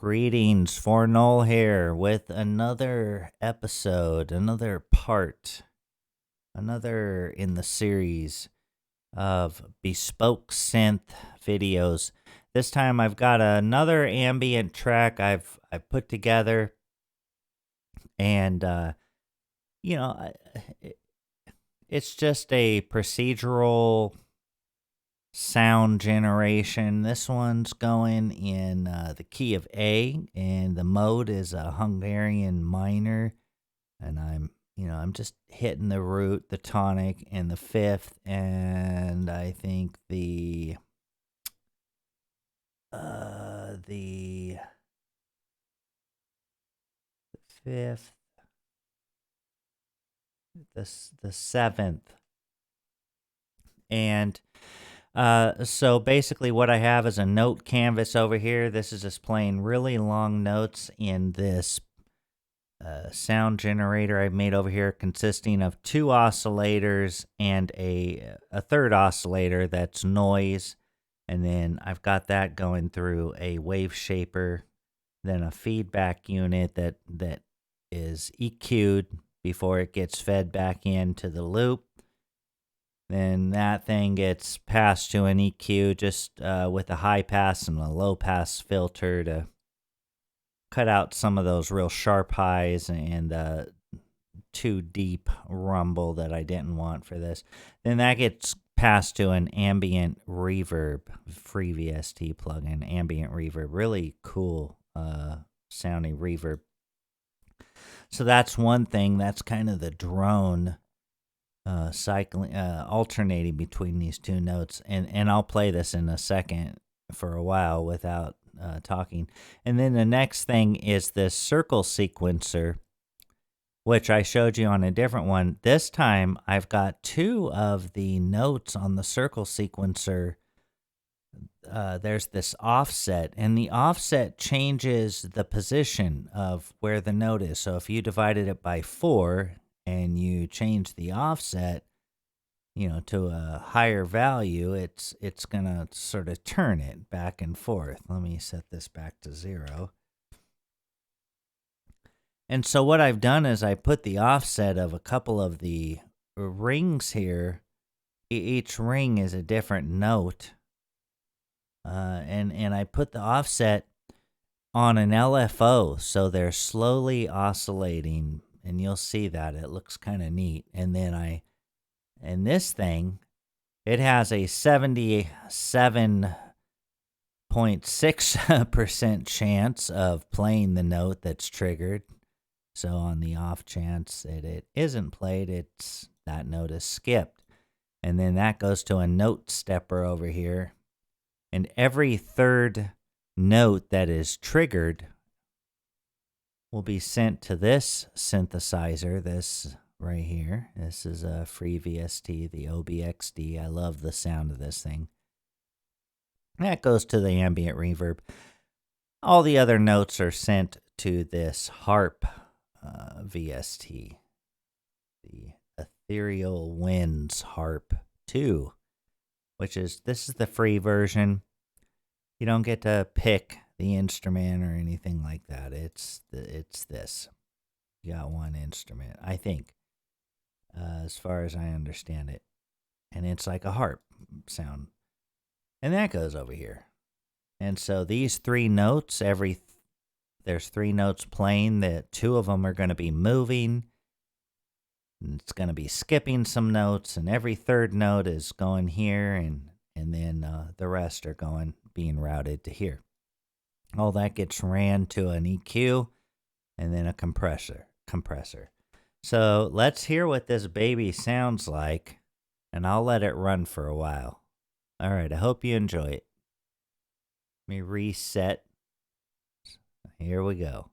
Greetings, For Null here with another episode, another part, another in the series of Bespoke Synth videos. This time I've got another ambient track I've put together, and you know, it's just a procedural sound generation. This one's going in the key of A, and the mode is a Hungarian minor, and I'm just hitting the root, the tonic, and the fifth, and I think the fifth, the seventh, and so basically what I have is a note canvas over here. This is just playing really long notes in this sound generator I've made over here, consisting of two oscillators and a third oscillator that's noise. And then I've got that going through a wave shaper, then a feedback unit that is EQ'd before it gets fed back into the loop. Then that thing gets passed to an EQ just with a high pass and a low pass filter to cut out some of those real sharp highs and too deep rumble that I didn't want for this. Then that gets passed to an ambient reverb, free VST plugin, ambient reverb. Really cool sounding reverb. So that's one thing. That's kind of the drone cycling, alternating between these two notes, and I'll play this in a second for a while without talking. And then the next thing is this circle sequencer, which I showed you on a different one. This time I've got two of the notes on the circle sequencer. There's this offset, and the offset changes the position of where the note is. So if you divided it by 4 and you change the offset, to a higher value, it's gonna sort of turn it back and forth. Let me set this back to 0. And so what I've done is I put the offset of a couple of the rings here. Each ring is a different note, and I put the offset on an LFO, so they're slowly oscillating. And you'll see that it looks kind of neat. And then and this thing, it has a 77.6% chance of playing the note that's triggered. So on the off chance that it isn't played, that note is skipped. And then that goes to a note stepper over here. And every third note that is triggered will be sent to this synthesizer, this right here. This is a free VST, the OBXD. I love the sound of this thing. That goes to the ambient reverb. All the other notes are sent to this harp VST, the Ethereal Winds Harp 2, this is the free version. You don't get to pick the instrument or anything like that. It's this. You got one instrument, I think, as far as I understand it. And it's like a harp sound. And that goes over here. And so these 3 notes, there's 3 notes playing, that 2 of them are going to be moving. And it's going to be skipping some notes, and every third note is going here, and then the rest are being routed to here. All that gets ran to an EQ and then a compressor. So let's hear what this baby sounds like, and I'll let it run for a while. All right, I hope you enjoy it. Let me reset. Here we go.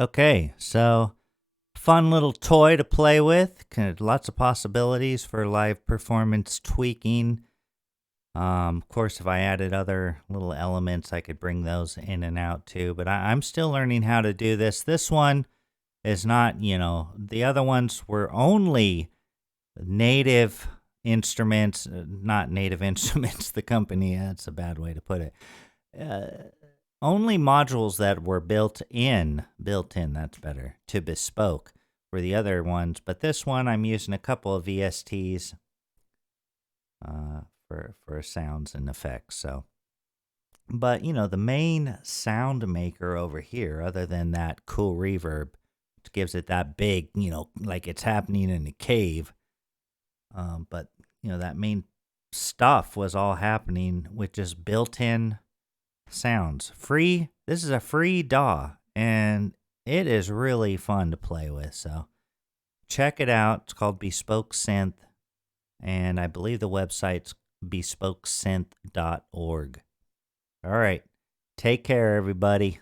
Okay, so fun little toy to play with. Lots of possibilities for live performance tweaking. Of course, if I added other little elements, I could bring those in and out too. But I'm still learning how to do this. This one is not, the other ones were only native instruments, not native instruments, the company. That's a bad way to put it. Only modules that were built in, that's better, to Bespoke were the other ones. But this one, I'm using a couple of VSTs for sounds and effects. So, but the main sound maker over here, other than that cool reverb, which gives it that big, like it's happening in a cave. But that main stuff was all happening with just built-in sounds. Free. This is a free DAW, and it is really fun to play with. So check it out. It's called Bespoke Synth, and I believe the website's bespokesynth.org. All right. Take care, everybody.